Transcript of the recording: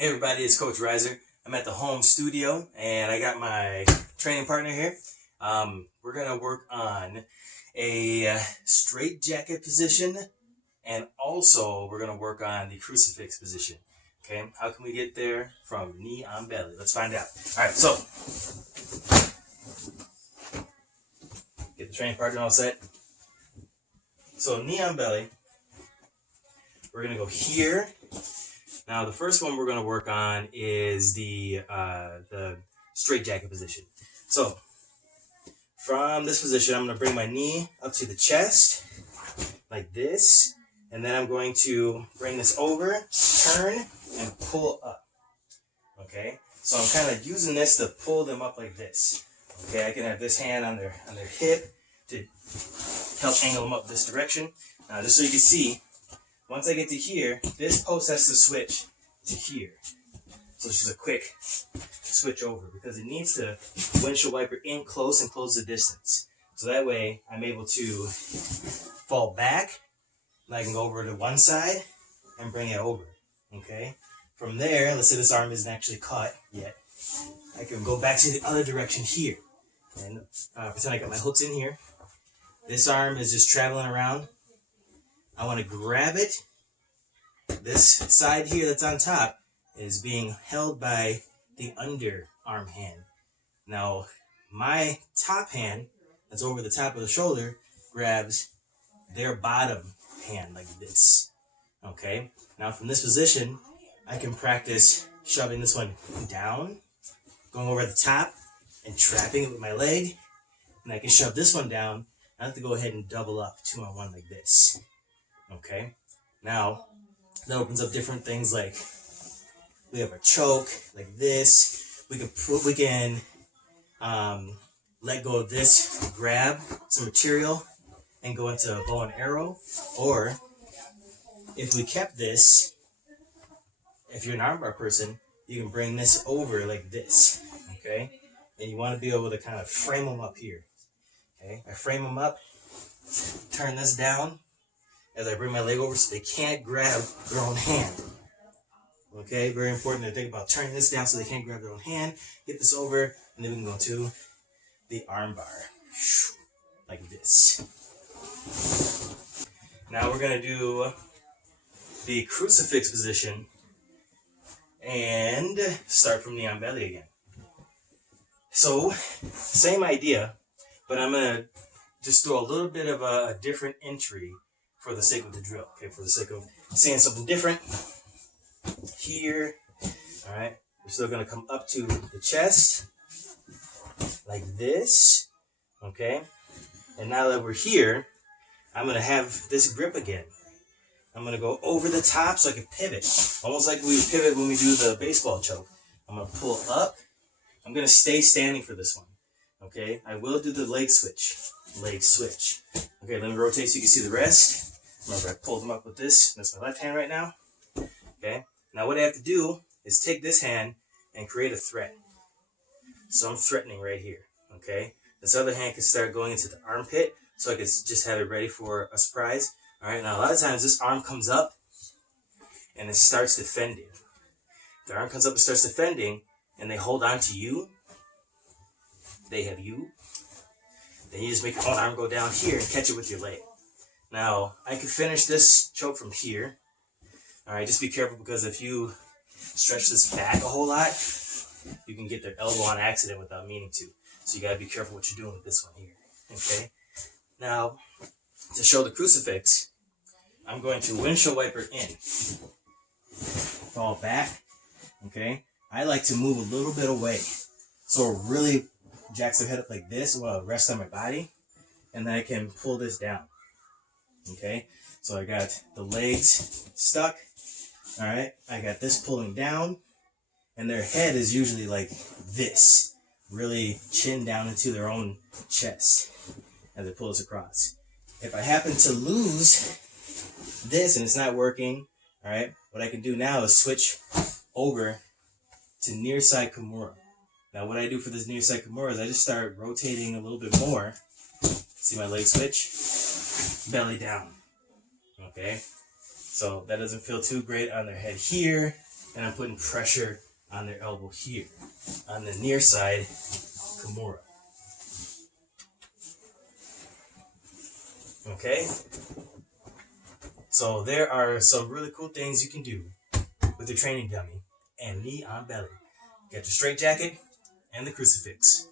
Hey everybody, it's Coach Riser. I'm at the home studio and I got my training partner here. We're going to work on a straight jacket position, and also we're going to work on the crucifix position. Okay, how can we get there from knee on belly? Let's find out. Alright, so get the training partner all set. So knee on belly, we're going to go here. Now, the first one we're going to work on is the straight jacket position. So, from this position, I'm going to bring my knee up to the chest, like this, and then I'm going to bring this over, turn, and pull up. Okay? So, I'm kind of using this to pull them up like this. Okay? I can have this hand on their hip to help angle them up this direction. Now, just so you can see, once I get to here, this post has to switch to here. So it's just a quick switch over because it needs to windshield wiper in close and close the distance. So that way I'm able to fall back and I can go over to one side and bring it over. Okay? From there, let's say this arm isn't actually caught yet. I can go back to the other direction here. And pretend I got my hooks in here. This arm is just traveling around. I want to grab it. This side here that's on top is being held by the underarm hand. Now, my top hand that's over the top of the shoulder grabs their bottom hand like this. Okay? Now, from this position, I can practice shoving this one down, going over the top, and trapping it with my leg. And I can shove this one down. I have to go ahead and double up 2-on-1 like this. Okay, now that opens up different things like we have a choke like this. We can let go of this, grab some material, and go into a bow and arrow. Or if we kept this, if you're an armbar person, you can bring this over like this. Okay, and you want to be able to kind of frame them up here. Okay, I frame them up, turn this down as I bring my leg over so they can't grab their own hand. Okay, very important to think about turning this down so they can't grab their own hand. Get this over, and then we can go to the arm bar. Like this. Now we're going to do the crucifix position and start from knee on belly again. So, same idea, but I'm going to just throw a little bit of a different entry for the sake of the drill, okay, for the sake of saying something different. Here, all right, we're still going to come up to the chest, like this, okay? And now that we're here, I'm going to have this grip again. I'm going to go over the top so I can pivot, almost like we pivot when we do the baseball choke. I'm going to pull up. I'm going to stay standing for this one, okay? I will do the leg switch. Okay, let me rotate so you can see the rest. Remember, I pulled them up with this. That's my left hand right now. Okay, now what I have to do is take this hand and create a threat. So I'm threatening right here. Okay, this other hand can start going into the armpit so I can just have it ready for a surprise. All right, now a lot of times this arm comes up and it starts defending. The arm comes up and starts defending and they hold on to you. They have you. Then you just make your own arm go down here and catch it with your leg. Now, I can finish this choke from here. Alright, just be careful because if you stretch this back a whole lot, you can get their elbow on accident without meaning to. So you gotta be careful what you're doing with this one here. Okay? Now, to show the crucifix, I'm going to windshield wiper in. Fall back. Okay? I like to move a little bit away. So it really jacks their head up like this while I rest on my body. And then I can pull this down. Okay, so I got the legs stuck. All right, I got this pulling down, and their head is usually like this, really chin down into their own chest as it pulls across. If I happen to lose this and it's not working, all right, what I can do now is switch over to Nearside Kimura. Now, what I do for this Nearside Kimura is I just start rotating a little bit more. See my leg switch? Belly down. Okay? So that doesn't feel too great on their head here. and I'm putting pressure on their elbow here, on the near side Kimura. Okay? So there are some really cool things you can do with your training dummy and knee on belly. Get your straight jacket and the crucifix.